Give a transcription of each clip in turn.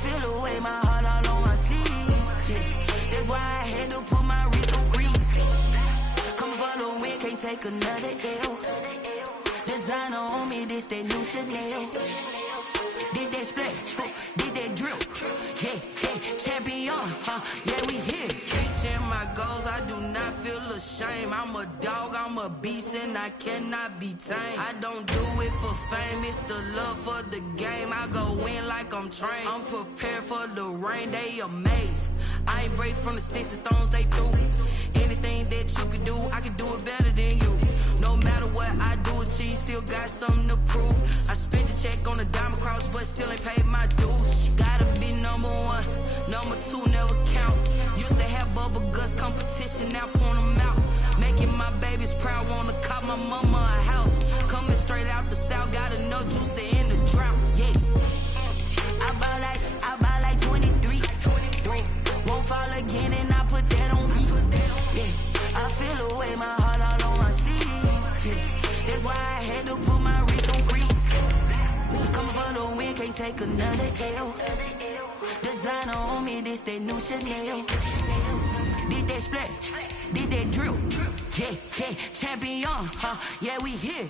feel the way, my heart all on my sleeve. Yeah. That's why I had to put my wrist on freeze. Come for the win, can't take another L. Designer on me, this that new Chanel. Did that splash, did that drill. Yeah, yeah, champion, yeah, we here. Reaching my goals, I do not feel ashamed. I'm a dog, I'm a beast, and I cannot be tamed. I don't do it for fame, it's the love for the game. I go in like I'm trained. I'm prepared for the rain, they amazed. I ain't break from the sticks and stones they threw. Anything that you can do, I can do it better than you. No matter what I do, achieve, still got something to prove. I spent the check on the diamond cross, but still ain't paid my dues. Gotta be number one, number two never count. Used to have bubble guts competition, now point them out. Making my babies proud, wanna cop my mama a house. Coming straight out the south, got enough juice to end the drought. Yeah, I buy like 23. Won't fall again, and I put that on me. Yeah, I feel the way, my heart all on my sleeve. Yeah, that's why I had to put my wrist on freeze. Coming for the win, can't take another L. Designer on me, this that new Chanel. Did that splash, did that drill. Yeah, yeah, champion, yeah, we here.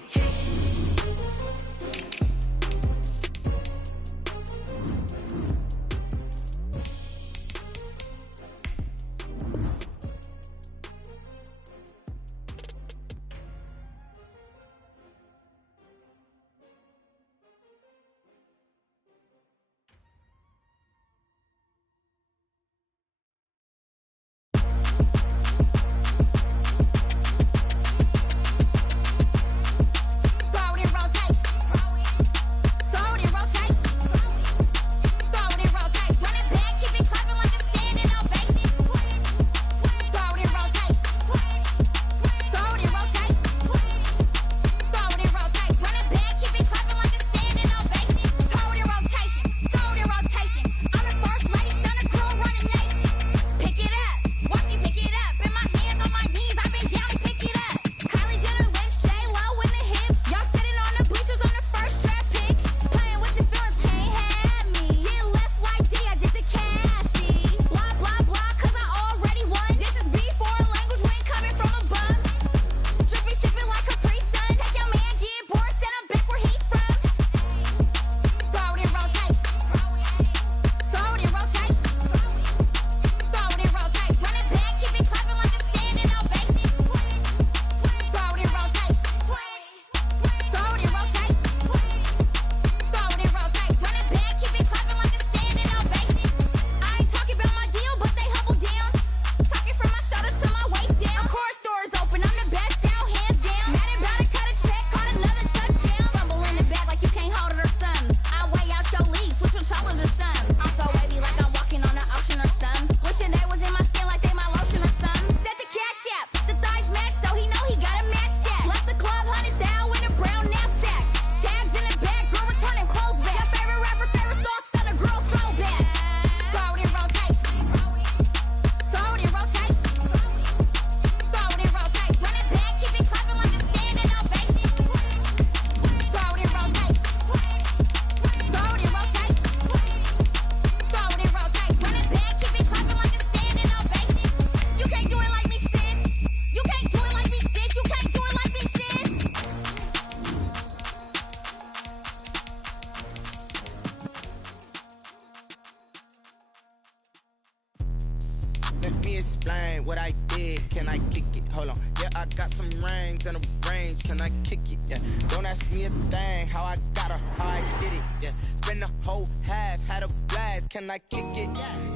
explain what I did. Can I kick it? Hold on. Yeah, I got some rings and a range. Can I kick it? Yeah. Don't ask me a thing. How I got her, how I did it. Yeah. Spend the whole half, had a blast. Can I kick it?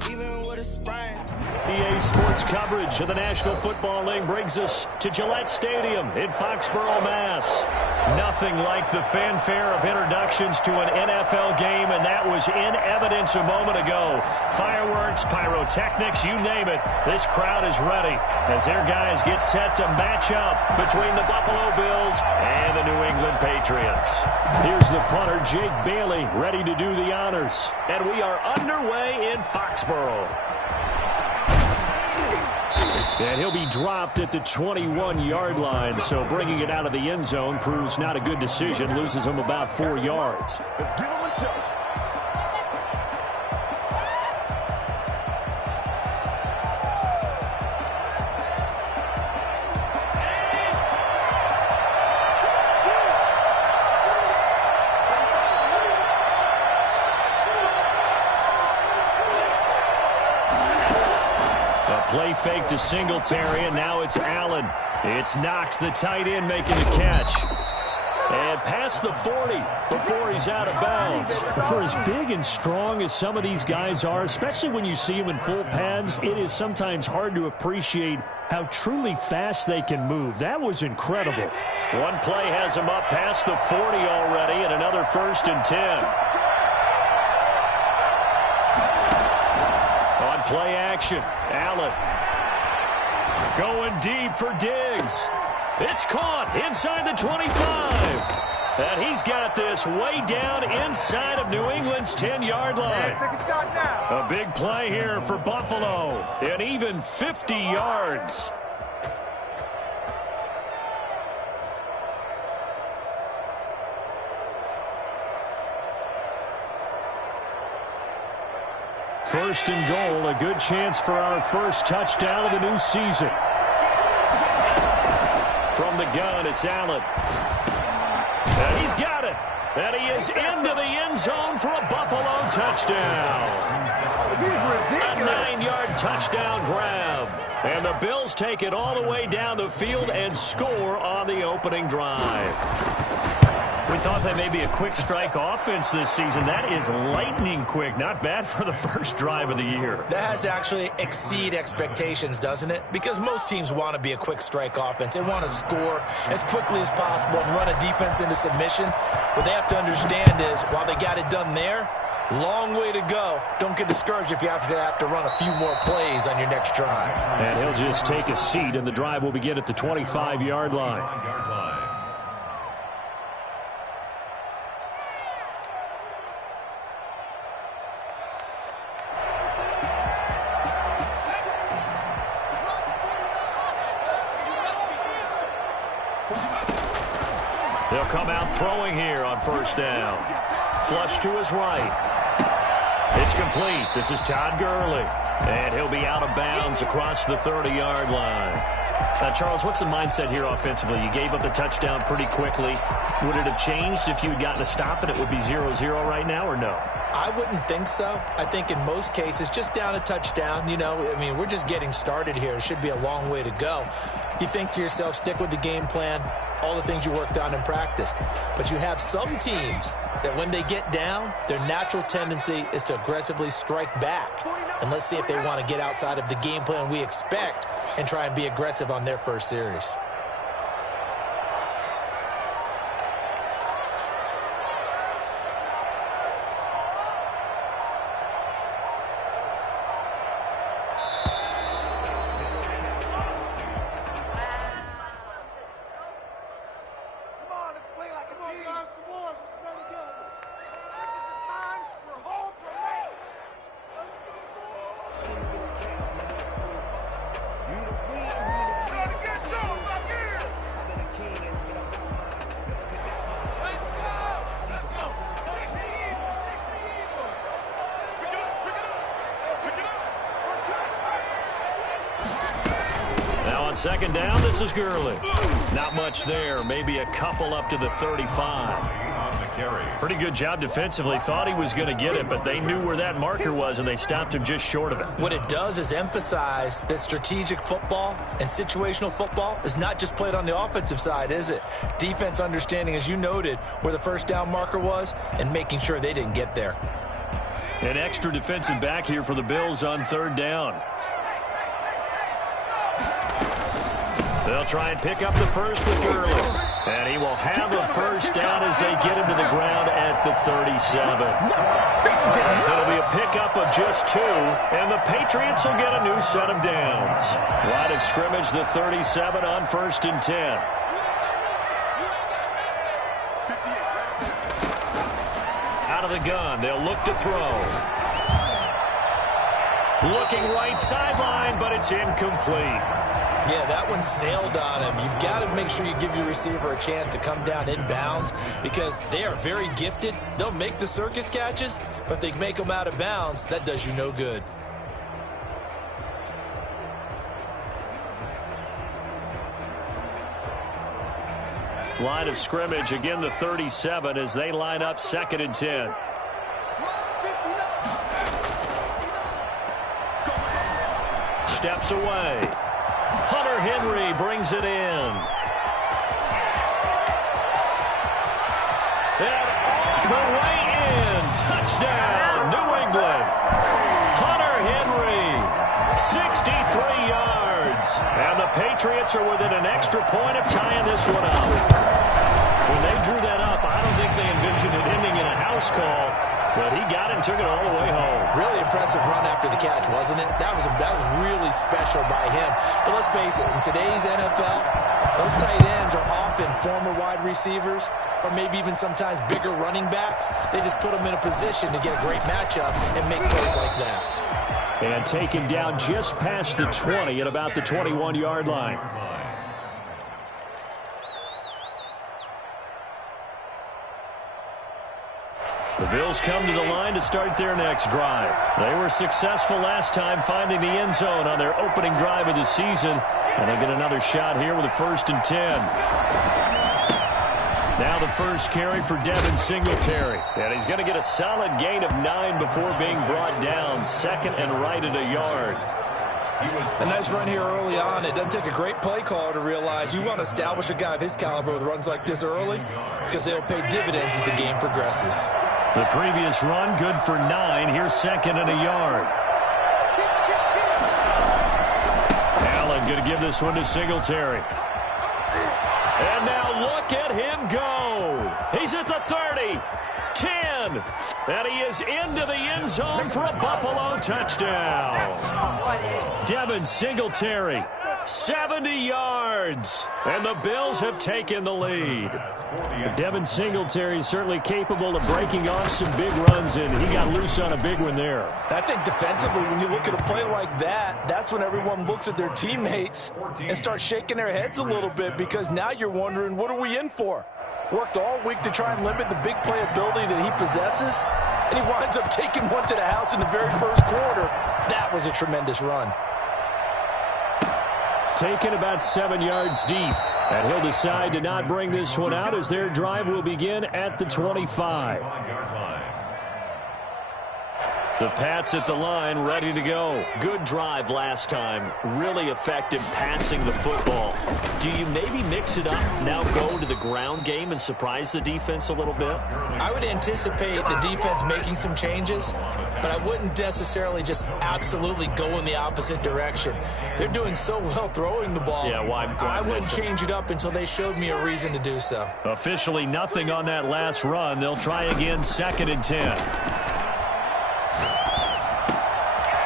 Even with a sprain. EA Sports coverage of the National Football League brings us to Gillette Stadium in Foxborough, Mass. Nothing like the fanfare of introductions to an NFL game, and that was in evidence a moment ago. Fireworks, pyrotechnics, you name it. This crowd is ready as their guys get set to match up between the Buffalo Bills and the New England Patriots. Here's the punter, Jake Bailey, ready to do the honors. And we are underway in Foxborough. And he'll be dropped at the 21-yard line, so bringing it out of the end zone proves not a good decision, loses him about 4 yards. Let's give him a shot. to Singletary, and now it's Allen. It's Knox, the tight end, making the catch. And past the 40 before he's out of bounds. For as big and strong as some of these guys are, especially when you see them in full pads, it is sometimes hard to appreciate how truly fast they can move. That was incredible. One play has him up past the 40 already, and another 1st and 10. On play action, Allen going deep for Diggs. It's caught inside the 25. And he's got this way down inside of New England's 10-yard line. A big play here for Buffalo, and even 50 yards. First and goal, a good chance for our first touchdown of the new season. From the gun, it's Allen. And he's got it. And he is into the end zone for a Buffalo touchdown. A 9-yard touchdown grab. And the Bills take it all the way down the field and score on the opening drive. We thought that may be a quick strike offense this season. That is lightning quick. Not bad for the first drive of the year. That has to actually exceed expectations, doesn't it? Because most teams want to be a quick strike offense. They want to score as quickly as possible and run a defense into submission. What they have to understand is, while they got it done there, long way to go. Don't get discouraged if you have to run a few more plays on your next drive. And he'll just take a seat, and the drive will begin at the 25-yard line. They'll come out throwing here on first down. Flush to his right. It's complete. This is Todd Gurley. And he'll be out of bounds across the 30-yard line. Charles, what's the mindset here offensively? You gave up the touchdown pretty quickly. Would it have changed if you had gotten a stop and it would be 0-0 right now, or no? I wouldn't think so. I think in most cases, just down a touchdown, we're just getting started here. It should be a long way to go. You think to yourself, stick with the game plan, all the things you worked on in practice. But you have some teams that when they get down, their natural tendency is to aggressively strike back. And let's see if they want to get outside of the game plan we expect and try and be aggressive on their first series. Second down, this is Gurley. Not much there, maybe a couple up to the 35. Pretty good job defensively. Thought he was going to get it, but they knew where that marker was, and they stopped him just short of it. What it does is emphasize that strategic football and situational football is not just played on the offensive side, is it? Defense understanding, as you noted, where the first down marker was and making sure they didn't get there. An extra defensive back here for the Bills on third down. They'll try and pick up the first with Gurley. And he will have a first down as they get him to the ground at the 37. It'll be a pickup of just 2, and the Patriots will get a new set of downs. Line of scrimmage, the 37 on 1st and 10. Out of the gun, they'll look to throw. Looking right sideline, but it's incomplete. Yeah, that one sailed on him. You've got to make sure you give your receiver a chance to come down inbounds because they are very gifted. They'll make the circus catches, but if they make them out of bounds, that does you no good. Line of scrimmage, again the 37 as they line up 2nd and 10. Steps away. Hunter Henry brings it in. And all the way in. Touchdown, New England. Hunter Henry, 63 yards. And the Patriots are within an extra point of tying this one up. When they drew that up, I don't think they envisioned it ending in a house call. But he got it and took it all the way home. Really impressive run after the catch, wasn't it? That was really special by him. But let's face it, in today's NFL, those tight ends are often former wide receivers or maybe even sometimes bigger running backs. They just put them in a position to get a great matchup and make plays like that. And taken down just past the 20 at about the 21-yard line. The Bills come to the line to start their next drive. They were successful last time finding the end zone on their opening drive of the season. And they get another shot here with a 1st and 10. Now the first carry for Devin Singletary. And he's going to get a solid gain of 9 before being brought down. 2nd and right at a yard. A nice run here early on. It doesn't take a great play caller to realize you want to establish a guy of his caliber with runs like this early because they'll pay dividends as the game progresses. The previous run, good for 9. Here's 2nd and a yard. Allen going to give this one to Singletary. And now look at him go. He's at the 30, 10, and he is into the end zone for a Buffalo touchdown. Devin Singletary, 70 yards, and the Bills have taken the lead. Devin Singletary is certainly capable of breaking off some big runs, and he got loose on a big one there. I think defensively, when you look at a play like that, that's when everyone looks at their teammates and starts shaking their heads a little bit because now you're wondering, what are we in for? Worked all week to try and limit the big play ability that he possesses, and he winds up taking one to the house in the very first quarter. That was a tremendous run. Taken about 7 yards deep. And he'll decide to not bring this one out as their drive will begin at the 25. The Pats at the line, ready to go. Good drive last time. Really effective passing the football. Do you maybe mix it up, now go to the ground game and surprise the defense a little bit? I would anticipate the defense making some changes, but I wouldn't necessarily just absolutely go in the opposite direction. They're doing so well throwing the ball. Yeah, why I wouldn't change it up until they showed me a reason to do so. Officially nothing on that last run. They'll try again, 2nd and 10.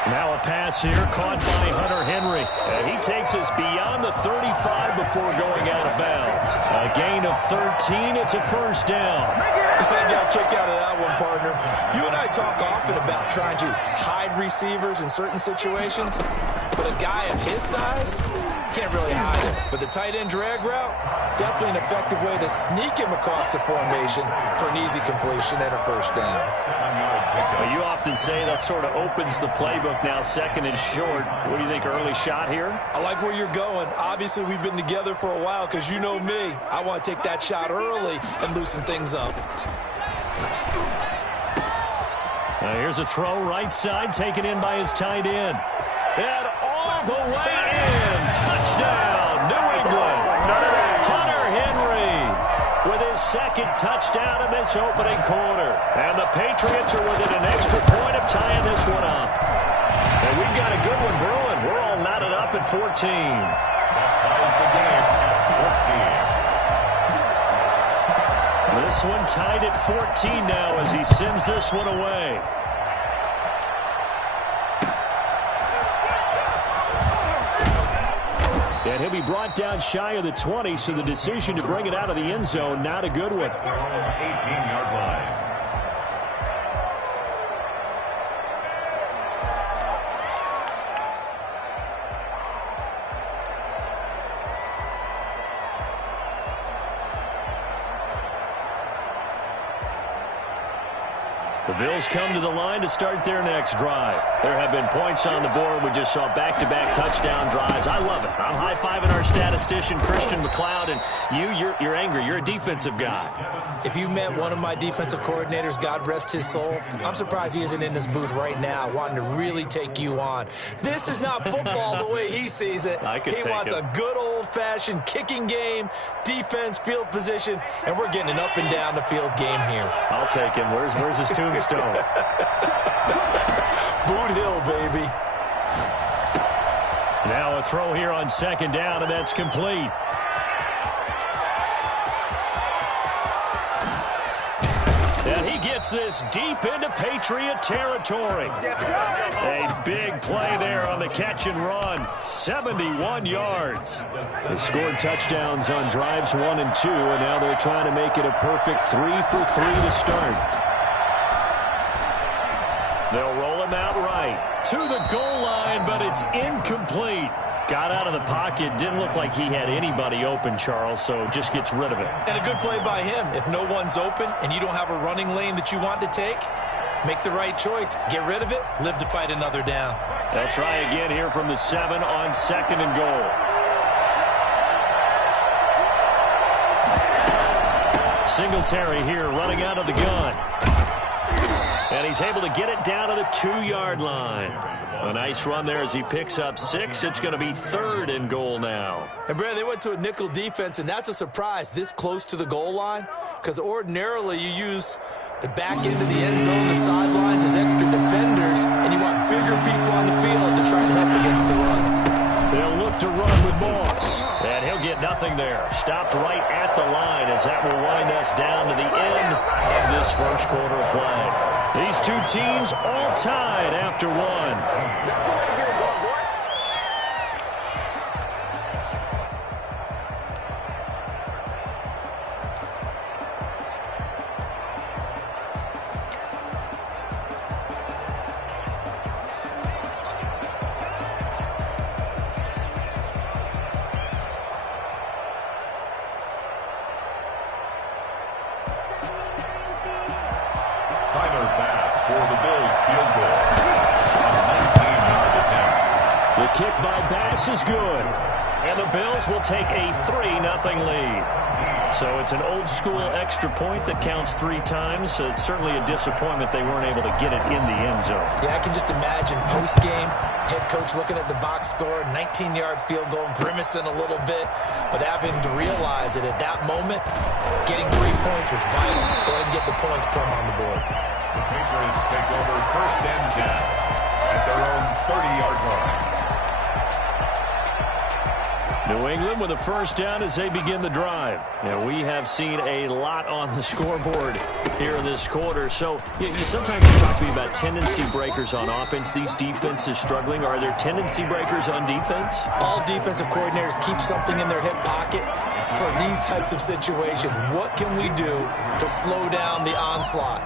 Now a pass here caught by Hunter Henry. And he takes us beyond the 35 before going out of bounds. A gain of 13. It's a 1st down. I got a kick out of that one, partner. You and I talk often about trying to hide receivers in certain situations, but a guy of his size can't really hide him. But the tight end drag route, definitely an effective way to sneak him across the formation for an easy completion and a 1st down. Well, you often say that sort of opens the playbook now, 2nd and short. What do you think, early shot here? I like where you're going. Obviously, we've been together for a while because you know me. I want to take that shot early and loosen things up. Here's a throw right side taken in by his tight end. And all the way in. Touchdown, New England. Hunter Henry with his 2nd touchdown in this opening quarter. And the Patriots are within an extra point of tying this one up. And we've got a good one brewing. We're all knotted up at 14. This one tied at 14 now as he sends this one away. And he'll be brought down shy of the 20, so the decision to bring it out of the end zone, not a good one. 18-yard line. The Bills come to the line to start their next drive. There have been points on the board. We just saw back-to-back touchdown drives. I love it. I'm high-fiving our statistician Christian McLeod, and you're angry. You're a defensive guy. If you met one of my defensive coordinators, God rest his soul, I'm surprised he isn't in this booth right now wanting to really take you on. This is not football the way he sees it. He wants a good old-fashioned kicking game, defense, field position, and we're getting an up-and-down-the-field game here. I'll take him. Where's his tombstone? Boot Hill, baby. Now a throw here on second down, and that's complete. And he gets this deep into Patriot territory. A big play there on the catch and run. 71 yards. They scored touchdowns on drives 1 and 2, and now they're trying to make it a perfect 3 for 3 to start. They'll roll him out right to the goal line, but it's incomplete. Got out of the pocket. Didn't look like he had anybody open, Charles, so just gets rid of it. And a good play by him. If no one's open and you don't have a running lane that you want to take, make the right choice. Get rid of it. Live to fight another down. They'll try again here from the 7 on second and goal. Singletary here running out of the gun. And he's able to get it down to the 2-yard line. A nice run there as he picks up 6. It's going to be 3rd and goal now. And, Brad, they went to a nickel defense, and that's a surprise this close to the goal line, because ordinarily you use the back end of the end zone, the sidelines as extra defenders, and you want bigger people on the field to try to help against the run. They'll look to run with Moss. And he'll get nothing there. Stopped right at the line as that will wind us down to the end of this first quarter play. These two teams all tied after one. Kick by Bass is good. And the Bills will take a 3-0 lead. So it's an old-school extra point that counts 3 times. So it's certainly a disappointment they weren't able to get it in the end zone. Yeah, I can just imagine post-game, head coach looking at the box score, 19-yard field goal, grimacing a little bit, but having to realize that at that moment, getting 3 points was vital. Go ahead and get the points, put them on the board. The Patriots take over 1st and 10 at their own 30-yard line. New England with a first down as they begin the drive. Yeah, we have seen a lot on the scoreboard here in this quarter. So sometimes you talk to me about tendency breakers on offense. These defenses struggling. Are there tendency breakers on defense? All defensive coordinators keep something in their hip pocket for these types of situations. What can we do to slow down the onslaught?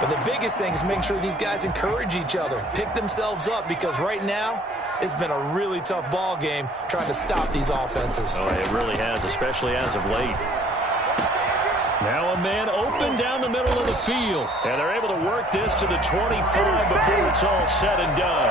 But the biggest thing is making sure these guys encourage each other, pick themselves up, because right now it's been a really tough ball game trying to stop these offenses. Oh, it really has, especially as of late. Now a man open down the middle of the field, and they're able to work this to the 25 before it's all said and done.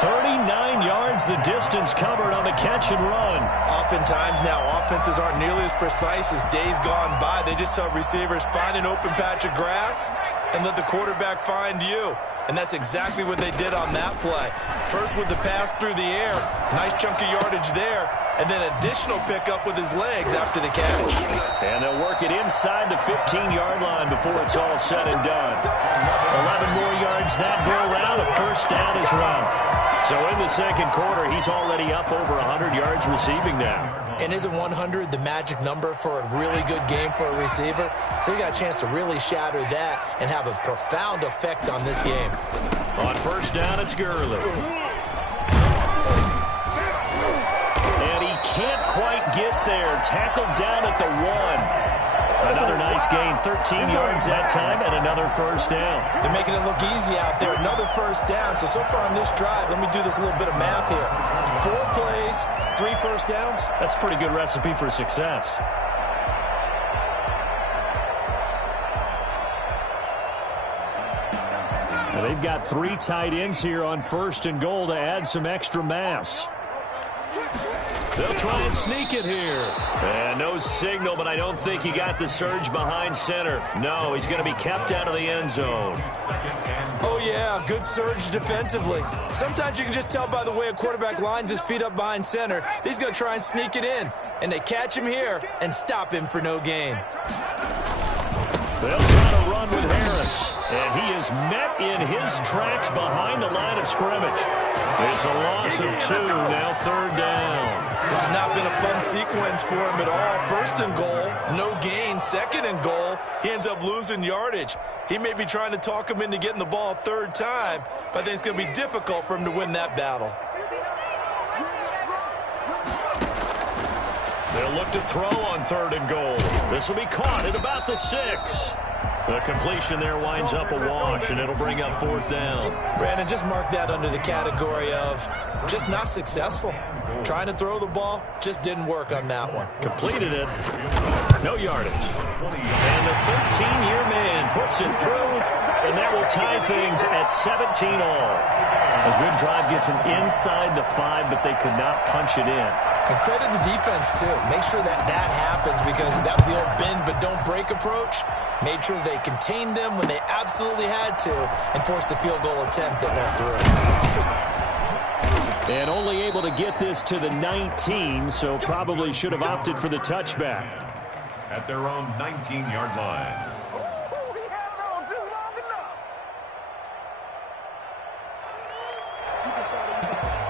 39 yards the distance covered on the catch and run. Oftentimes now offenses aren't nearly as precise as days gone by. They just have receivers find an open patch of grass and let the quarterback find you. And that's exactly what they did on that play. First with the pass through the air, nice chunk of yardage there, and then additional pickup with his legs after the catch. And they'll work it inside the 15-yard line before it's all said and done. 11 more yards that go around, a first down is run. So in the second quarter, he's already up over 100 yards receiving now. And isn't 100 the magic number for a really good game for a receiver? So you got a chance to really shatter that and have a profound effect on this game. On first down, it's Gurley. And he can't quite get there. Tackled down at the 1. Another nice gain, 13 yards that time, and another first down. They're making it look easy out there. Another first down. So far on this drive, let me do this little bit of math here. 4 plays, 3 first downs. That's a pretty good recipe for success. Well, they've got 3 tight ends here on first and goal to add some extra mass. They'll try and sneak it here. And no signal, but I don't think he got the surge behind center. No, he's going to be kept out of the end zone. Oh, yeah, good surge defensively. Sometimes you can just tell by the way a quarterback lines his feet up behind center. He's going to try and sneak it in. And they catch him here and stop him for no gain. They'll try to run with Harris. And he is met in his tracks behind the line of scrimmage. It's a loss of 2, now 3rd down. This has not been a fun sequence for him at all. 1st and goal, no gain. 2nd and goal, he ends up losing yardage. He may be trying to talk him into getting the ball a 3rd time, but I think it's going to be difficult for him to win that battle. They'll look to throw on 3rd and goal. This will be caught at about the 6. The completion there winds up a wash, and it'll bring up 4th down. Brandon, just mark that under the category of just not successful. Trying to throw the ball, just didn't work on that one. Completed it. No yardage. And the 13-year man puts it through, and that will tie things at 17 all. A good drive gets him inside the 5, but they could not punch it in. And credit the defense, too. Make sure that happens, because that was the old bend but don't break approach. Made sure they contained them when they absolutely had to and forced the field goal attempt that went through. And only able to get this to the 19, so probably should have opted for the touchback. At their own 19-yard line.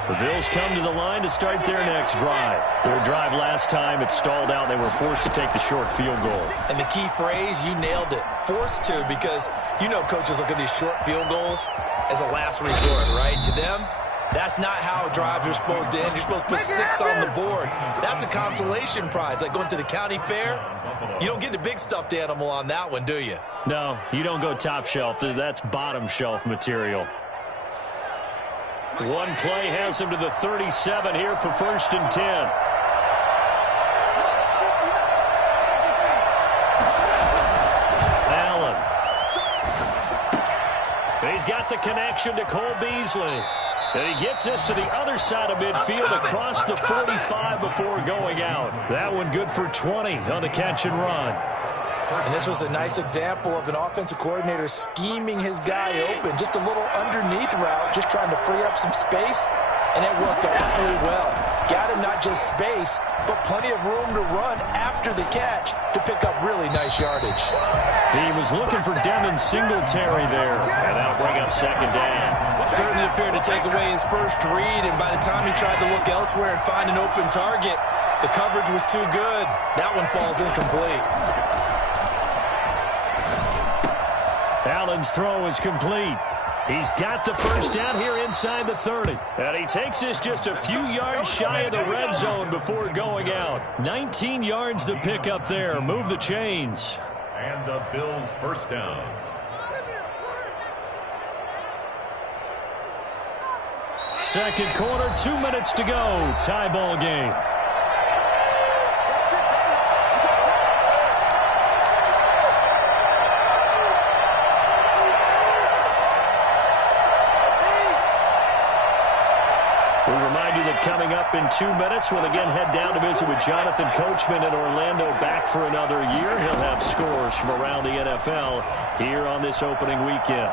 The Bills come to the line to start their next drive. Their drive last time, it stalled out. They were forced to take the short field goal. And the key phrase, you nailed it, forced to, because you know coaches look at these short field goals as a last resort, right? To them, that's not how drives are supposed to end. You're supposed to put 6 on the board. That's a consolation prize, like going to the county fair. You don't get the big stuffed animal on that one, do you? No, you don't go top shelf. That's bottom shelf material. One play has him to the 37 here for 1st and 10. Allen. He's got the connection to Cole Beasley. And he gets this to the other side of midfield across the 45 before going out. That one good for 20 on the catch and run. And this was a nice example of an offensive coordinator scheming his guy open. Just a little underneath route, just trying to free up some space, and it worked awfully well. Got him not just space, but plenty of room to run after the catch to pick up really nice yardage. He was looking for Devin Singletary there, and that'll bring up 2nd down. Certainly appeared to take away his first read, and by the time he tried to look elsewhere and find an open target, the coverage was too good. That one falls incomplete. Allen's throw is complete. He's got the 1st down here inside the 30. And he takes this just a few yards shy of the red zone before going out. 19 yards the pick up there. Move the chains. And the Bills' 1st down. Second quarter, 2 minutes to go. Tie ball game. We remind you that coming up in 2 minutes, we'll again head down to visit with Jonathan Coachman in Orlando, back for another year. He'll have scores from around the NFL here on this opening weekend.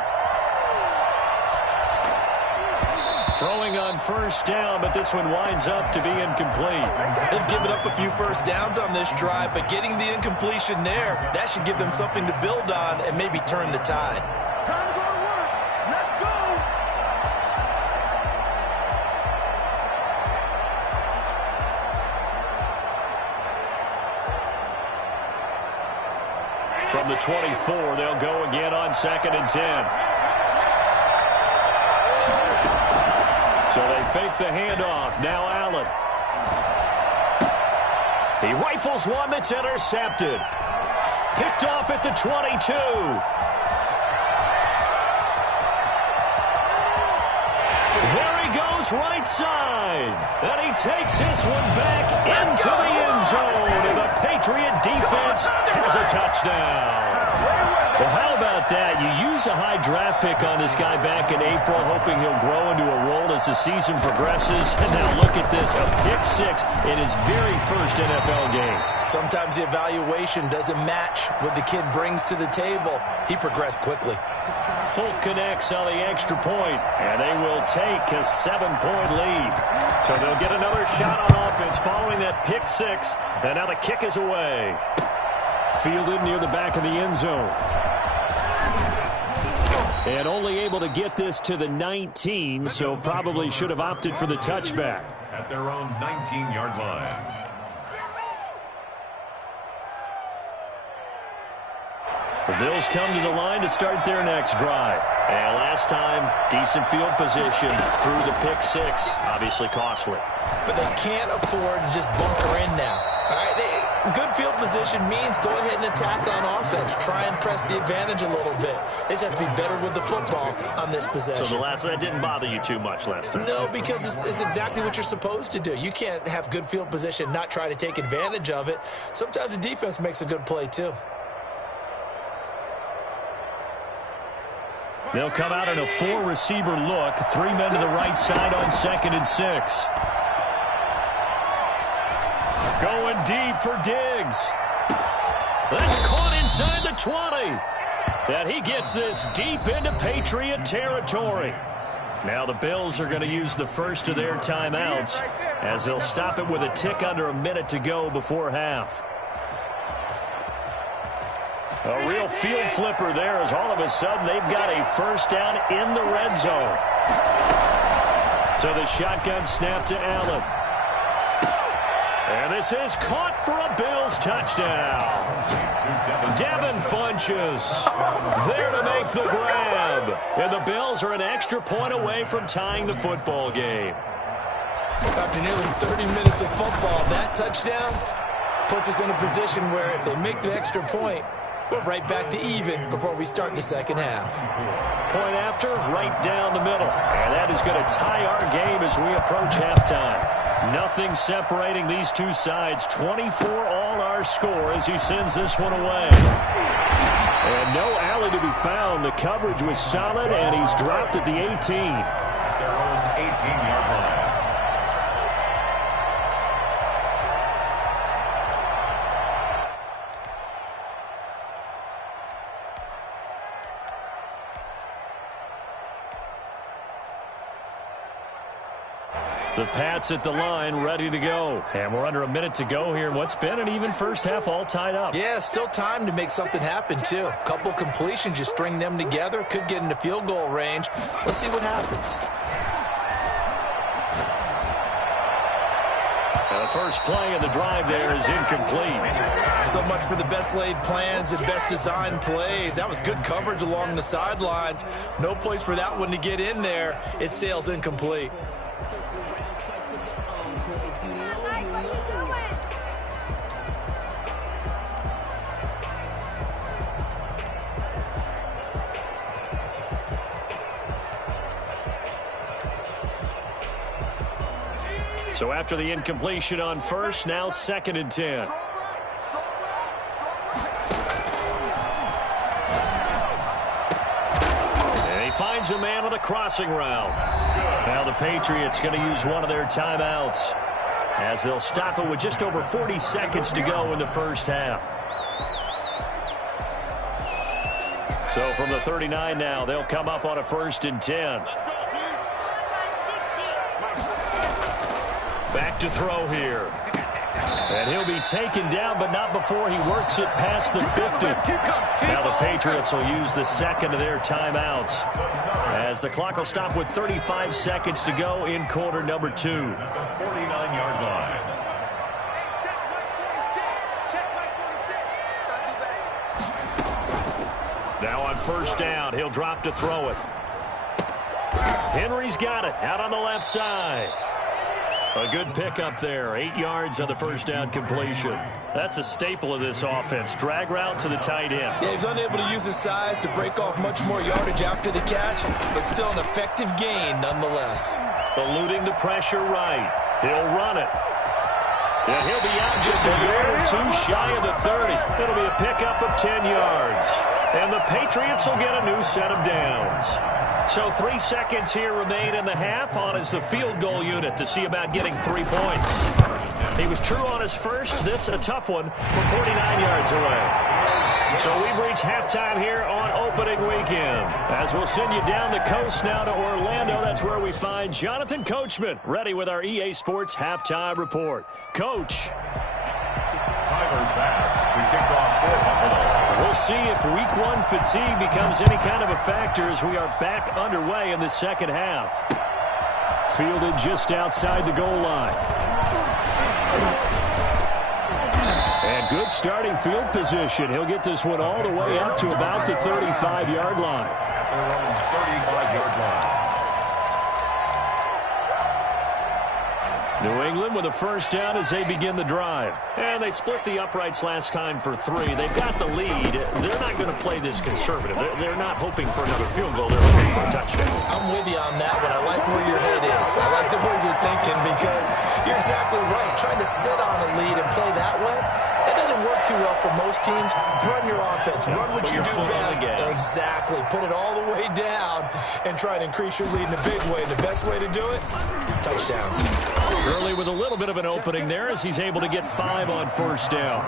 Throwing on 1st down, but this one winds up to be incomplete. They've given up a few 1st downs on this drive, but getting the incompletion there, that should give them something to build on and maybe turn the tide. Time to go to work. Let's go. From the 24, they'll go again on 2nd and 10. So they fake the handoff. Now Allen. He rifles one that's intercepted. Picked off at the 22. There he goes right side. And he takes this one back into the end zone. And the Patriot defense has a touchdown. Well, how about that? You use a high draft pick on this guy back in April, hoping he'll grow into a role as the season progresses. And now look at this, a pick-6 in his very first NFL game. Sometimes the evaluation doesn't match what the kid brings to the table. He progressed quickly. Folk connects on the extra point, and they will take a 7-point lead. So they'll get another shot on offense following that pick-6, and now the kick is away. Fielded near the back of the end zone. And only able to get this to the 19, so probably should have opted for the touchback. At their own 19-yard line. The Bills come to the line to start their next drive. And last time, decent field position through the pick-6. Obviously costly. But they can't afford to just bunker in now. All right, good field position means go ahead and attack on offense. Try and press the advantage a little bit. They just have to be better with the football on this possession. So the last one, that didn't bother you too much last time? No, because it's exactly what you're supposed to do. You can't have good field position, not try to take advantage of it. Sometimes the defense makes a good play, too. They'll come out in a 4-receiver look. 3 men to the right side on 2nd and 6. Going deep for Diggs. That's caught inside the 20. And he gets this deep into Patriot territory. Now the Bills are going to use the first of their timeouts as they'll stop it with a tick under a minute to go before half. A real field flipper there as all of a sudden they've got a first down in the red zone. So the shotgun snap to Allen. And this is caught for a Bills touchdown. Devin Funches there to make the grab. And the Bills are an extra point away from tying the football game. After nearly 30 minutes of football, that touchdown puts us in a position where if they make the extra point, we're right back to even before we start the second half. Point after, right down the middle. And that is going to tie our game as we approach halftime. Nothing separating these two sides. 24 all our score as he sends this one away. And no alley to be found. The coverage was solid, and he's dropped at the 18. Their own 18-yard line. The Pats at the line, ready to go. And we're under a minute to go here. What's been an even first half, all tied up. Yeah, still time to make something happen, too. A couple completions, you string them together. Could get into field goal range. Let's see what happens. And the first play of the drive there is incomplete. So much for the best laid plans and best designed plays. That was good coverage along the sidelines. No place for that one to get in there. It sails incomplete. So after the incompletion on first, now 2nd and 10. And he finds a man on a crossing route. Now the Patriots going to use one of their timeouts as they'll stop it with just over 40 seconds to go in the first half. So from the 39 now, they'll come up on a 1st and 10. Back to throw here. And he'll be taken down, but not before he works it past the 50. Now the Patriots will use the second of their timeouts as the clock will stop with 35 seconds to go in quarter number 2. 49-yard line. Now on first down, he'll drop to throw it. Henry's got it out on the left side. A good pickup there. 8 yards on the first down completion. That's a staple of this offense. Drag route to the tight end. Yeah, he's unable to use his size to break off much more yardage after the catch, but still an effective gain nonetheless. Eluding the pressure right. He'll run it. And he'll be out just a yard or two shy of the 30. It'll be a pickup of 10 yards. And the Patriots will get a new set of downs. So 3 seconds here remain in the half. On is the field goal unit to see about getting 3 points. He was true on his first. This a tough one from 49 yards away. So we've reached halftime here on opening weekend. As we'll send you down the coast now to Orlando. That's where we find Jonathan Coachman ready with our EA Sports halftime report. Coach. Tyler Bass to kick off for Buffalo. We'll see if week 1 fatigue becomes any kind of a factor as we are back underway in the second half. Fielded just outside the goal line. And good starting field position. He'll get this one all the way up to about the 35-yard line. Their own 35-yard line. New England with a first down as they begin the drive. And they split the uprights last time for 3. They've got the lead. They're not going to play this conservative. They're not hoping for another field goal. They're hoping for a touchdown. I'm with you on that one. I like where your head is. I like the way you're thinking because you're exactly right. Trying to sit on a lead and play that way, that doesn't work too well for most teams. Run your offense. Run what you do best. Exactly. Put it all the way down and try to increase your lead in a big way. The best way to do it, touchdowns. Early with a little bit of an opening there as he's able to get 5 on first down.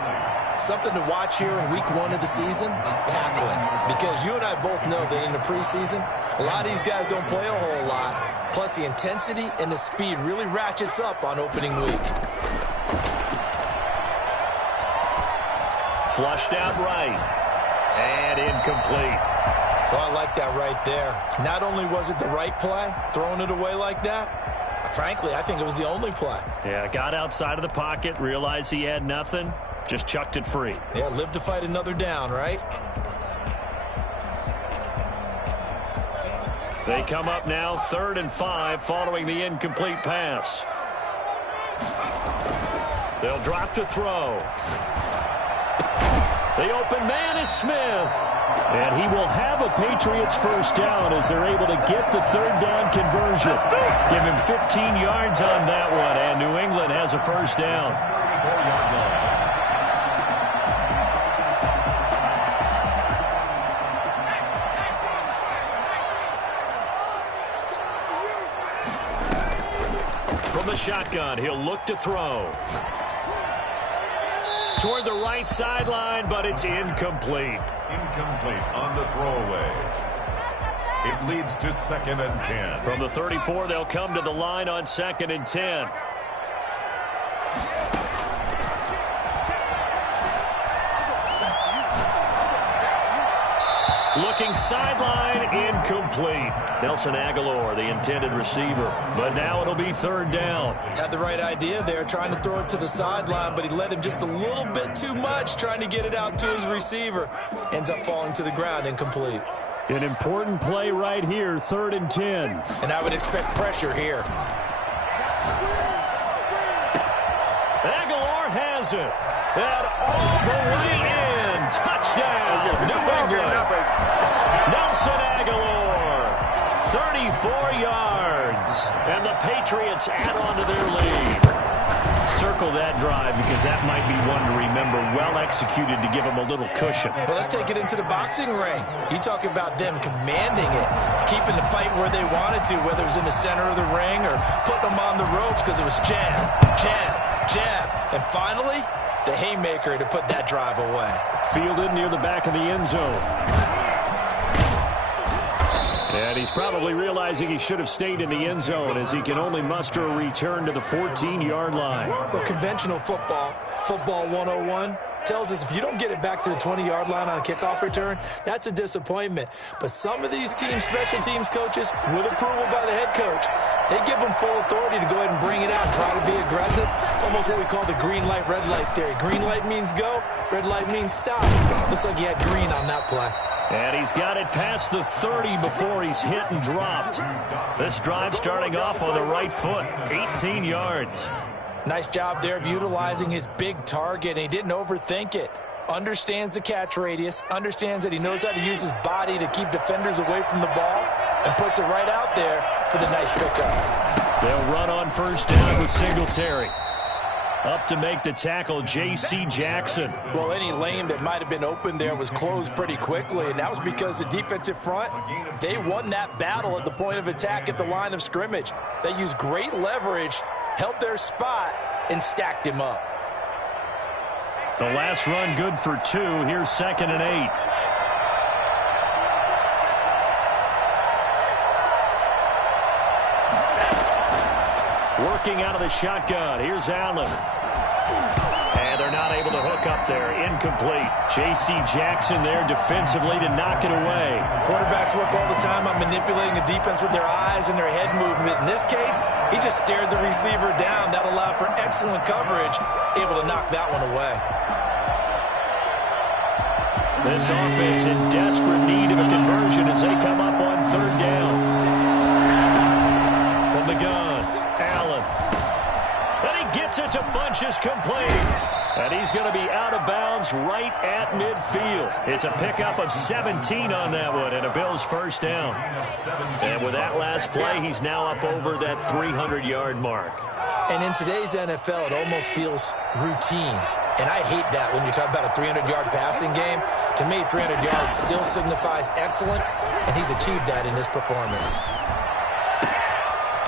Something to watch here in week 1 of the season, tackling. Because you and I both know that in the preseason, a lot of these guys don't play a whole lot. Plus the intensity and the speed really ratchets up on opening week. Flushed out right. And incomplete. Oh, I like that right there. Not only was it the right play, throwing it away like that, frankly, I think it was the only play. Yeah, got outside of the pocket, realized he had nothing, just chucked it free. Yeah, live to fight another down, right? They come up now 3rd and 5 following the incomplete pass. They'll drop to throw. The open man is Smith. And he will have a Patriots first down as they're able to get the 3rd down conversion. Give him 15 yards on that one, and New England has a first down. 34-yard line. From the shotgun, he'll look to throw. Toward the right sideline, but it's incomplete. Incomplete on the throwaway. It leads to 2nd and 10. From the 34, they'll come to the line on 2nd and 10. Looking sideline, incomplete. Nelson Aguilar, the intended receiver. But now it'll be 3rd down. Had the right idea there, trying to throw it to the sideline, but he led him just a little bit too much, trying to get it out to his receiver. Ends up falling to the ground, incomplete. An important play right here, 3rd and 10. And I would expect pressure here. Aguilar has it. And all the way in. Touchdown, New England. Nelson Aguilar, 34 yards. And the Patriots add on to their lead. Circle that drive because that might be one to remember. Well executed to give them a little cushion. Well, let's take it into the boxing ring. You talk about them commanding it, keeping the fight where they wanted to, whether it was in the center of the ring or putting them on the ropes because it was jab, jab, jab. And finally, the haymaker to put that drive away. Fielded near the back of the end zone. And he's probably realizing he should have stayed in the end zone as he can only muster a return to the 14-yard line. Well, conventional football 101, tells us if you don't get it back to the 20-yard line on a kickoff return, that's a disappointment. But some of these teams, special teams coaches, with approval by the head coach, they give them full authority to go ahead and bring it out, try to be aggressive, almost what we call the green light, red light theory. Green light means go, red light means stop. Looks like he had green on that play. And he's got it past the 30 before he's hit and dropped. This drive starting off on the right foot, 18 yards. Nice job there of utilizing his big target, and he didn't overthink it. Understands the catch radius, understands that he knows how to use his body to keep defenders away from the ball, and puts it right out there for the nice pickup. They'll run on first down with Singletary. Up to make the tackle, J.C. Jackson. Well, any lane that might have been open there was closed pretty quickly, and that was because the defensive front, they won that battle at the point of attack at the line of scrimmage. They used great leverage, held their spot, and stacked him up. The last run good for 2. Here's 2nd and 8. Working out of the shotgun. Here's Allen. And they're not able to hook up there. Incomplete. J.C. Jackson there defensively to knock it away. Quarterbacks work all the time on manipulating the defense with their eyes and their head movement. In this case, he just stared the receiver down. That allowed for excellent coverage, able to knock that one away. This offense in desperate need of a conversion as they come up on 3rd down. From the gun, Allen. And he gets it to Funchess, complete. And he's going to be out of bounds right at midfield. It's a pickup of 17 on that one and a Bills first down. And with that last play, he's now up over that 300-yard mark. And in today's NFL, it almost feels routine. And I hate that when you talk about a 300-yard passing game. To me, 300 yards still signifies excellence, and he's achieved that in this performance.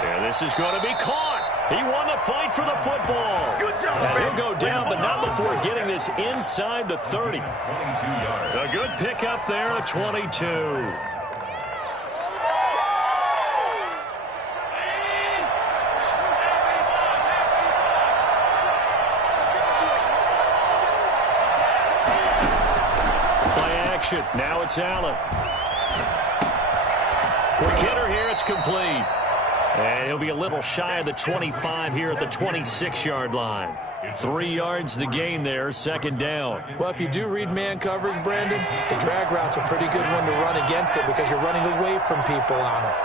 And this is going to be caught. He won the fight for the football. Good job, and he'll go down, but not before getting this inside the 30. A good pickup there at 22. Now it's Allen. Quick hitter here. It's complete. And he'll be a little shy of the 25 here at the 26-yard line. 3 yards the gain there, 2nd down. Well, if you do read man coverage, Brandon, the drag route's a pretty good one to run against it because you're running away from people on it.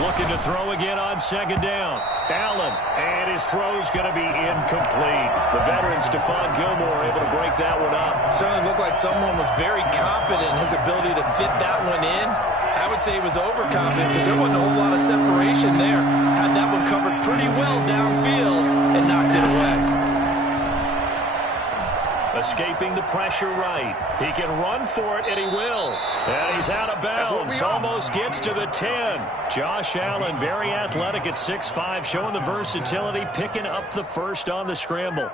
Looking to throw again on 2nd down. Allen, and his throw's going to be incomplete. The veteran Stephon Gilmore able to break that one up. Certainly looked like someone was very confident in his ability to fit that one in. I would say he was overconfident because there wasn't a whole lot of separation there. Had that one covered pretty well downfield and knocked it away. Escaping the pressure right. He can run for it, and he will. And he's out of bounds. Almost gets to the 10. Josh Allen, very athletic at 6'5", showing the versatility, picking up the first on the scramble.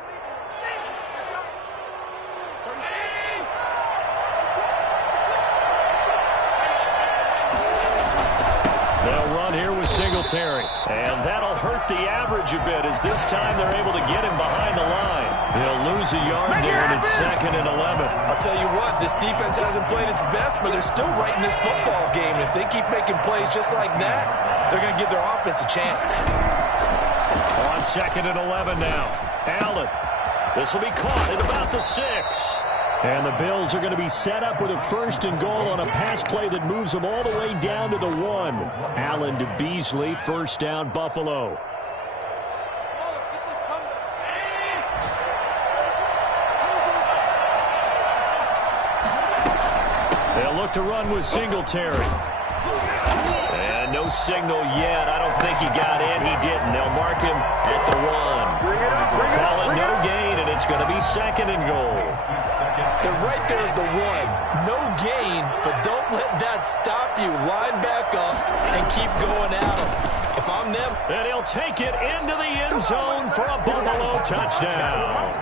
They'll run here with Singletary. And that'll hurt the average a bit as this time they're able to get him behind the line. He'll lose a yard there, and it's 2nd and 11. I'll tell you what, this defense hasn't played its best, but they're still right in this football game. If they keep making plays just like that, they're going to give their offense a chance. On 2nd and 11 now. Allen. This will be caught at about the 6. And the Bills are going to be set up with a 1st and goal on a pass play that moves them all the way down to the 1. Allen to Beasley, 1st down, Buffalo. They'll look to run with Singletary. And no signal yet. I don't think he got in. He didn't. They'll mark him at the 1. Call it no gain, and it's going to be 2nd and goal. They're right there at the 1. No gain, but don't let that stop you. Line back up and keep going at them. If I'm them. And he'll take it into the end zone for a Buffalo touchdown.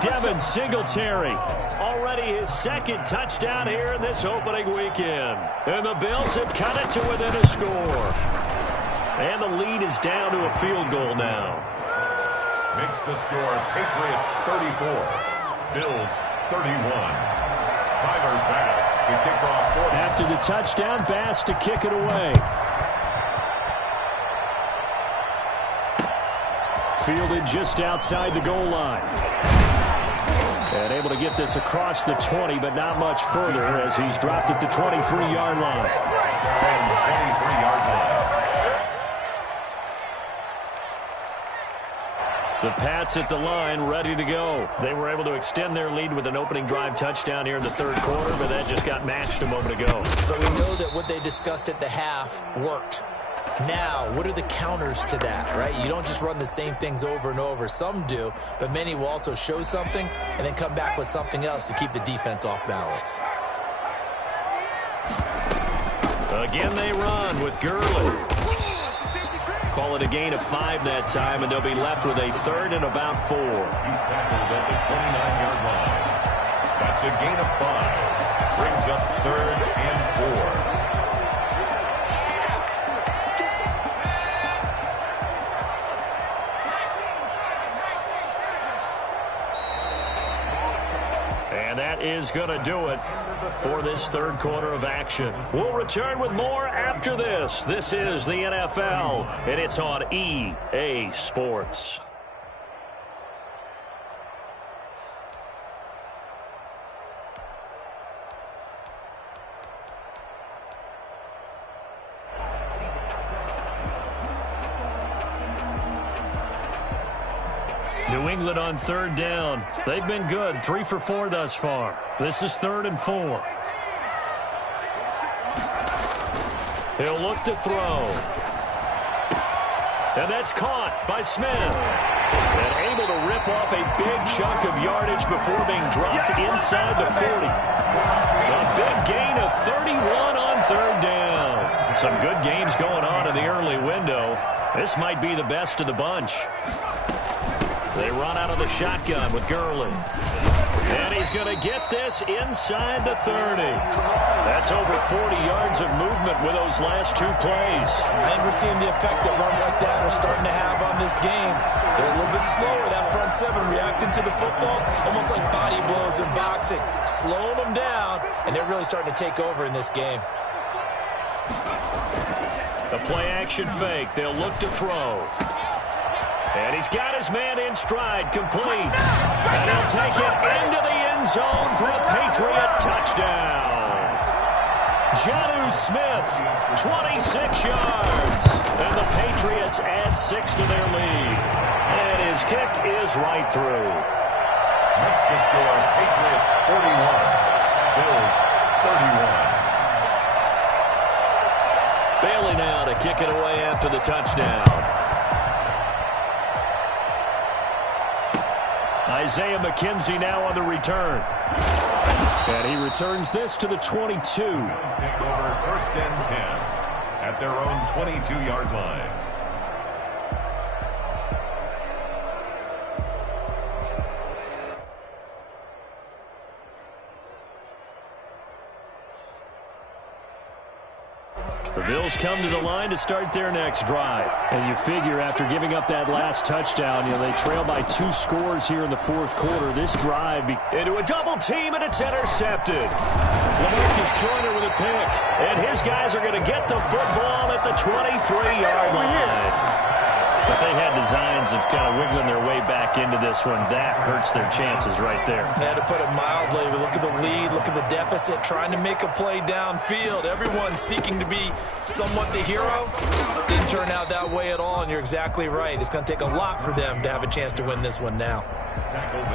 Devin Singletary. Already his 2nd touchdown here in this opening weekend. And the Bills have cut it to within a score. And the lead is down to a field goal now. Makes the score Patriots 34, Bills 31. Tyler Bass to kick off. After the touchdown, Bass to kick it away. Fielded just outside the goal line. And able to get this across the 20, but not much further as he's dropped it to 23-yard line. 23-yard line. The Pats at the line, ready to go. They were able to extend their lead with an opening drive touchdown here in the 3rd quarter, but that just got matched a moment ago. So we know that what they discussed at the half worked. Now, what are the counters to that, right? You don't just run the same things over and over. Some do, but many will also show something and then come back with something else to keep the defense off balance. Again, they run with Gurley. Call it a gain of 5 that time, and they'll be left with a 3rd and about 4. He's tackled at the 29-yard line. That's a gain of 5. Brings up 3rd and 4. And that is going to do it for this 3rd quarter of action. We'll return with more after this. This is the NFL, and it's on EA Sports. New England on 3rd down. They've been good, 3 for 4 thus far. This is 3rd and 4. He'll look to throw. And that's caught by Smith. And able to rip off a big chunk of yardage before being dropped inside the 40. A big gain of 31 on 3rd down. Some good games going on in the early window. This might be the best of the bunch. They run out of the shotgun with Gurley. And he's going to get this inside the 30. That's over 40 yards of movement with those last 2 plays. I think we're seeing the effect that runs like that are starting to have on this game. They're a little bit slower, that front 7, reacting to the football, almost like body blows in boxing, slowing them down, and they're really starting to take over in this game. The play-action fake. They'll look to throw. And he's got his man in stride, complete. And he'll take it into the end zone for a Patriot touchdown. Jonnu Smith, 26 yards. And the Patriots add 6 to their lead. And his kick is right through. Makes the score Patriots 41, Bills 31. Bailey now to kick it away after the touchdown. Isaiah McKenzie now on the return. And he returns this to the 22. Take over 1st and 10 at their own 22-yard line. The Bills come to the line to start their next drive. And you figure after giving up that last touchdown, they trail by 2 scores here in the 4th quarter. This drive into a double team, and it's intercepted. LaMarcus Joyner with a pick. And his guys are going to get the football at the 23-yard line. If they had designs of kind of wiggling their way back into this one, that hurts their chances right there. They had to put it mildly. Look at the lead, look at the deficit, trying to make a play downfield. Everyone seeking to be somewhat the hero. Didn't turn out that way at all, and you're exactly right. It's going to take a lot for them to have a chance to win this one now.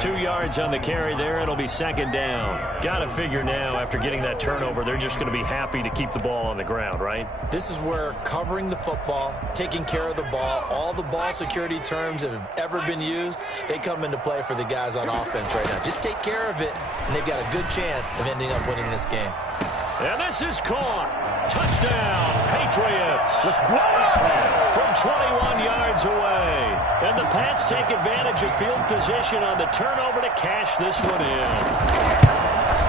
2 yards on the carry there. It'll be 2nd down. Got to figure now, after getting that turnover, they're just going to be happy to keep the ball on the ground, right? This is where covering the football, taking care of the ball, all the ball security terms that have ever been used, they come into play for the guys on offense right now. Just take care of it, and they've got a good chance of ending up winning this game. And this is caught. Touchdown, Patriots. From 21 yards away. And the Pats take advantage of field position on the turnover to cash this one in.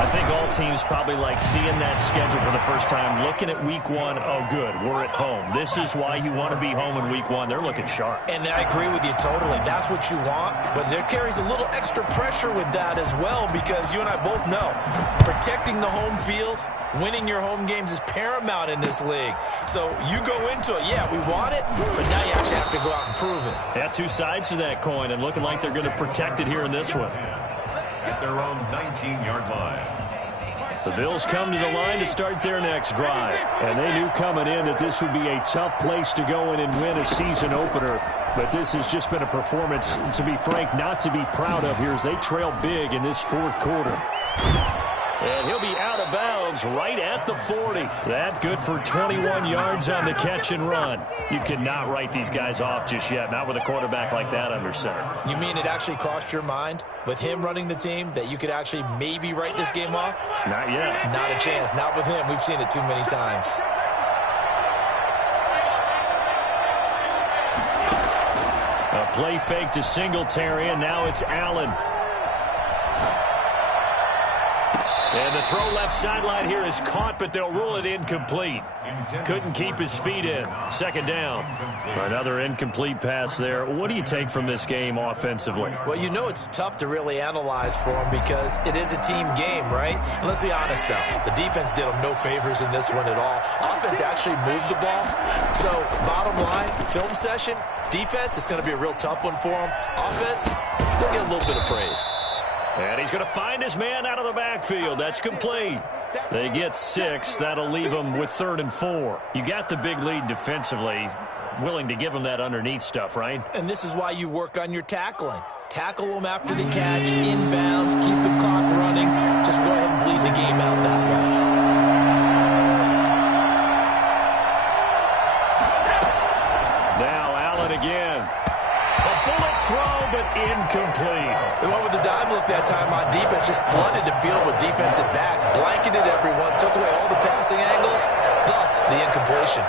I think all teams probably like seeing that schedule for the first time, looking at week 1. Oh, good, we're at home. This is why you want to be home in week 1. They're looking sharp. And I agree with you totally. That's what you want. But there carries a little extra pressure with that as well, because you and I both know protecting the home field, winning your home games is paramount in this league. So you go into it, yeah, we want it, but now you actually have to go out and prove it. Yeah, 2 sides to that coin, and looking like they're going to protect it here in this one. At their own 19-yard line. The Bills come to the line to start their next drive. And they knew coming in that this would be a tough place to go in and win a season opener. But this has just been a performance, to be frank, not to be proud of here as they trail big in this 4th quarter. And he'll be out of bounds right at the 40. That good for 21 yards on the catch and run. You cannot write these guys off just yet, not with a quarterback like that under center. You mean it actually crossed your mind with him running the team that you could actually maybe write this game off? Not yet. Not a chance. Not with him. We've seen it too many times. A play fake to Singletary, and now it's Allen. And the throw left sideline here is caught, but they'll rule it incomplete. Couldn't keep his feet in. Second down. Another incomplete pass there. What do you take from this game offensively? Well, you know it's tough to really analyze for them because it is a team game, right? And let's be honest, though. The defense did them no favors in this one at all. Offense actually moved the ball. So, bottom line, film session, defense, it's going to be a real tough one for them. Offense, we'll get a little bit of praise. And he's going to find his man out of the backfield. That's complete. They get 6. That'll leave them with 3rd and 4. You got the big lead defensively. Willing to give them that underneath stuff, right? And this is why you work on your tackling. Tackle them after the catch, inbounds, keep the clock running. Just go ahead and bleed the game out that way. Now Allen again. A bullet throw, but incomplete. They went with the dime look that time on defense, just flooded the field with defensive backs, blanketed everyone, took away all the passing angles, thus the incompletion.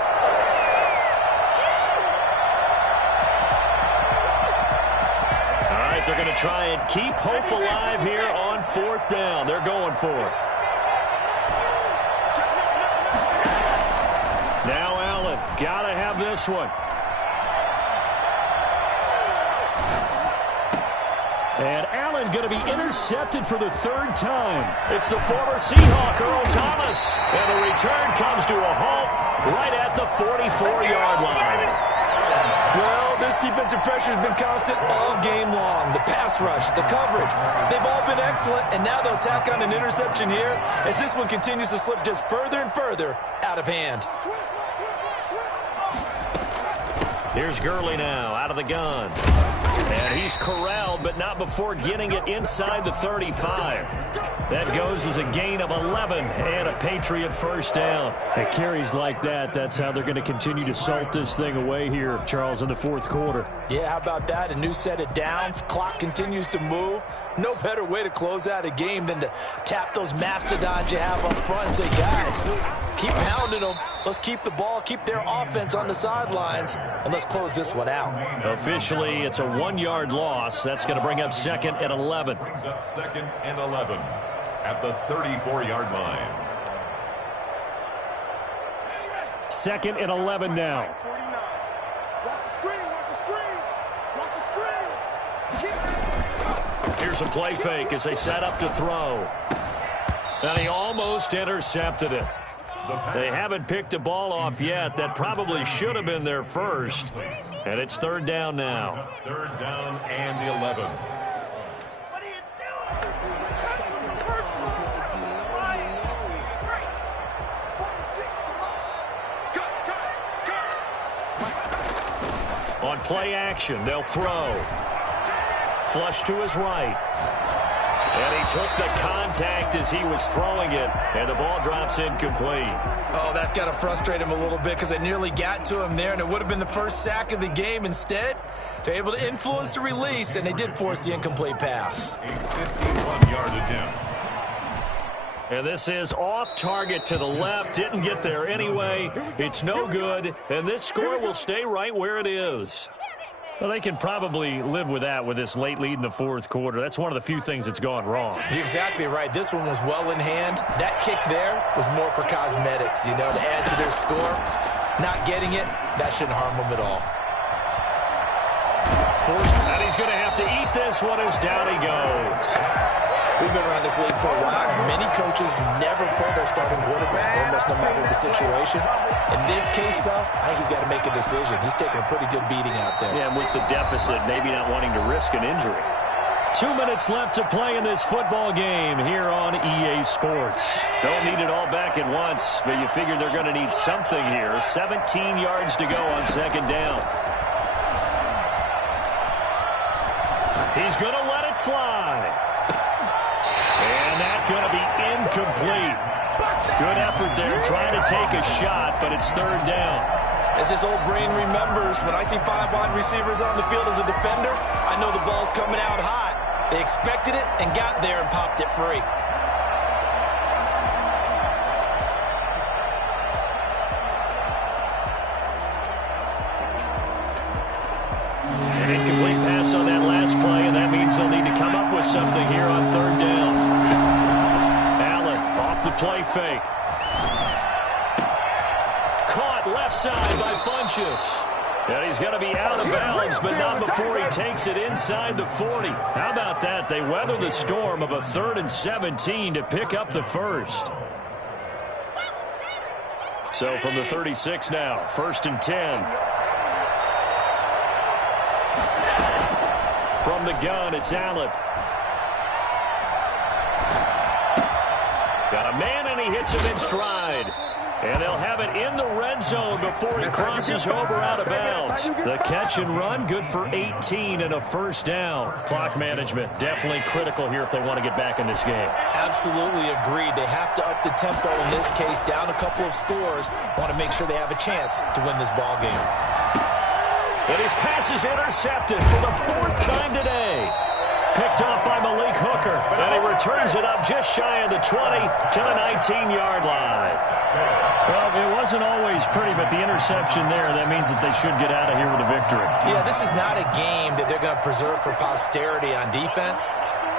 All right, they're going to try and keep hope alive here on 4th down. They're going for it. Now Allen, got to have this one. And Allen going to be intercepted for the 3rd time. It's the former Seahawk, Earl Thomas. And the return comes to a halt right at the 44-yard line. Well, this defensive pressure has been constant all game long. The pass rush, the coverage, they've all been excellent. And now they'll tack on an interception here as this one continues to slip just further and further out of hand. Here's Gurley now out of the gun. And he's corralled, but not before getting it inside the 35. That goes as a gain of 11 and a Patriot 1st down. At carries like that, that's how they're going to continue to salt this thing away here, Charles, in the 4th quarter. Yeah, how about that? A new set of downs. Clock continues to move. No better way to close out a game than to tap those mastodons you have up front and say, guys, keep pounding them. Let's keep the ball, keep their offense on the sidelines, and let's close this one out. Officially, it's a 1-yard loss. That's going to bring up 2nd and 11. Brings up 2nd and 11 at the 34-yard line. 2nd and 11 now. Watch the screen, watch the screen, watch the screen. Here's a play fake as they set up to throw. And he almost intercepted it. They haven't picked a ball off yet. That probably should have been their first. And it's 3rd down now. 3rd down and 11. What are you doing? On play action, they'll throw. Flush to his right. And he took the contact as he was throwing it, and the ball drops incomplete. Oh, that's got to frustrate him a little bit because they nearly got to him there, and it would have been the first sack of the game. Instead, they're able to influence the release, and they did force the incomplete pass. A 51-yard attempt. And this is off target to the left. Didn't get there anyway. It's no good, and this score will stay right where it is. Well, they can probably live with that with this late lead in the 4th quarter. That's one of the few things that's gone wrong. You're exactly right. This one was well in hand. That kick there was more for cosmetics, you know, to add to their score. Not getting it, that shouldn't harm them at all. Forced, and he's going to have to eat this one as down he goes. We've been around this league for a while. Many coaches never play their starting quarterback, almost no matter the situation. In this case, though, I think he's got to make a decision. He's taking a pretty good beating out there. Yeah, and with the deficit, maybe not wanting to risk an injury. 2 minutes left to play in this football game here on EA Sports. Don't need it all back at once, but you figure they're going to need something here. 17 yards to go on 2nd down. He's going to let it fly. And that's going to be Good effort there, trying to take a shot, but it's third down. As this old brain remembers, when I see 5 wide receivers on the field as a defender, I know the ball's coming out hot. They expected it and got there and popped it free. An incomplete pass on that last play, and that means they'll need to come up with something here on third down. Allen off the play fake. Caught left side by Funchess. And he's going to be out of bounds, but not before he takes it inside the 40. How about that? They weather the storm of a 3rd and 17 to pick up the first. So from the 36 now, 1st and 10. From the gun, it's Allen. Got a man, and he hits him in stride. And they'll have it in the red zone before he crosses over out of bounds. The catch and run, good for 18 and a first down. Clock management, definitely critical here if they want to get back in this game. Absolutely agreed. They have to up the tempo in this case, down a couple of scores. Want to make sure they have a chance to win this ball game. And his pass is intercepted for the 4th time today. Picked off by Malik Hooker, and he returns it up just shy of the 20 to the 19-yard line. Well, it wasn't always pretty, but the interception there, that means that they should get out of here with a victory. Yeah, this is not a game that they're going to preserve for posterity on defense,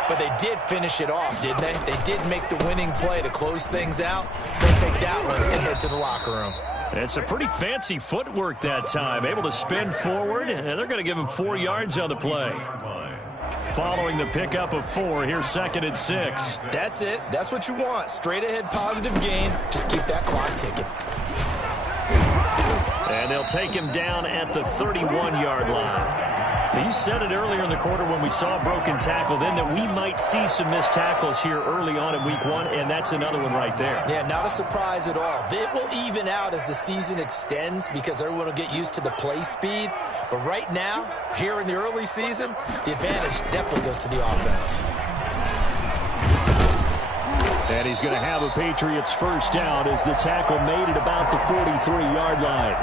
but they did finish it off, didn't they? They did make the winning play to close things out. They'll take that one and head to the locker room. It's a pretty fancy footwork that time, able to spin forward, and they're going to give him 4 yards on the play. Following the pickup of 4, here's 2nd and 6. That's it. That's what you want. Straight ahead positive gain. Just keep that clock ticking. And they'll take him down at the 31-yard line. Now, you said it earlier in the quarter when we saw a broken tackle then that we might see some missed tackles here early on in week 1, and that's another one right there. Yeah, not a surprise at all. It will even out as the season extends because everyone will get used to the play speed. But right now, here in the early season, the advantage definitely goes to the offense. And he's going to have a Patriots first down as the tackle made it about the 43-yard line.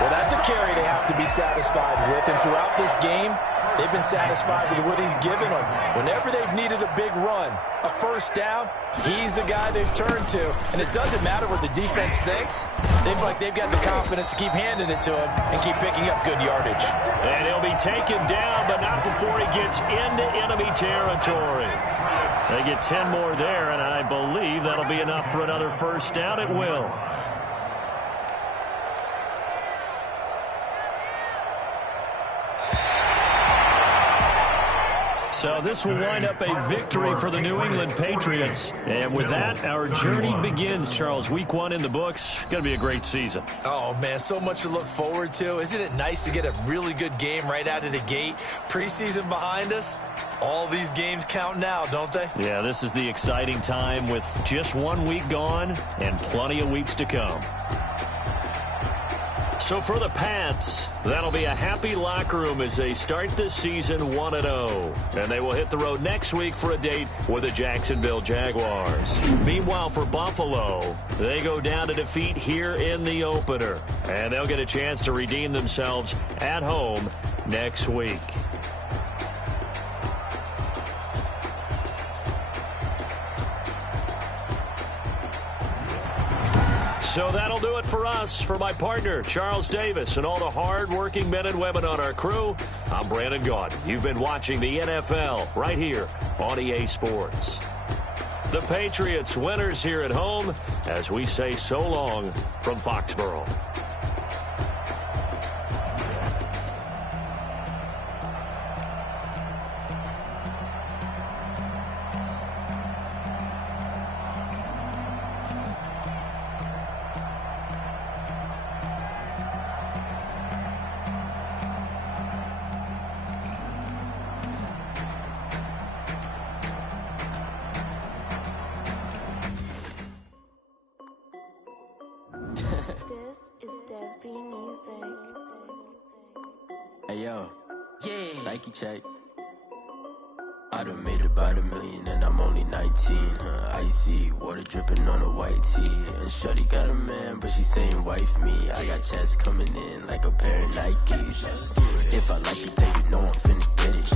Well, that's a carry they have to be satisfied with. And throughout this game, they've been satisfied with what he's given them. Whenever they've needed a big run, a first down, he's the guy they've turned to. And it doesn't matter what the defense thinks. They've got the confidence to keep handing it to him and keep picking up good yardage. And he'll be taken down, but not before he gets into enemy territory. They get 10 more there, and I believe that'll be enough for another first down. It will. So this will wind up a victory for the New England Patriots. And with that, our journey begins, Charles. Week 1 in the books. Going to be a great season. Oh, man, so much to look forward to. Isn't it nice to get a really good game right out of the gate? Preseason behind us. All these games count now, don't they? Yeah, this is the exciting time with just 1 week gone and plenty of weeks to come. So for the Pats, that'll be a happy locker room as they start this season 1-0. And they will hit the road next week for a date with the Jacksonville Jaguars. Meanwhile, for Buffalo, they go down to defeat here in the opener. And they'll get a chance to redeem themselves at home next week. So that'll do it for us. For my partner, Charles Davis, and all the hard-working men and women on our crew, I'm Brandon Gaudin. You've been watching the NFL right here on EA Sports. The Patriots winners here at home as we say so long from Foxborough. Hey yo, yeah, Nike check. I done made a about $1 million and I'm only 19, icy, water dripping on a white tee. And shorty got a man, but she saying wife me. I got checks coming in like a pair of Nikes. If I like it, then you know I'm finna get it.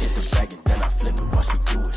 Hit the bag and then I flip it, watch me do it.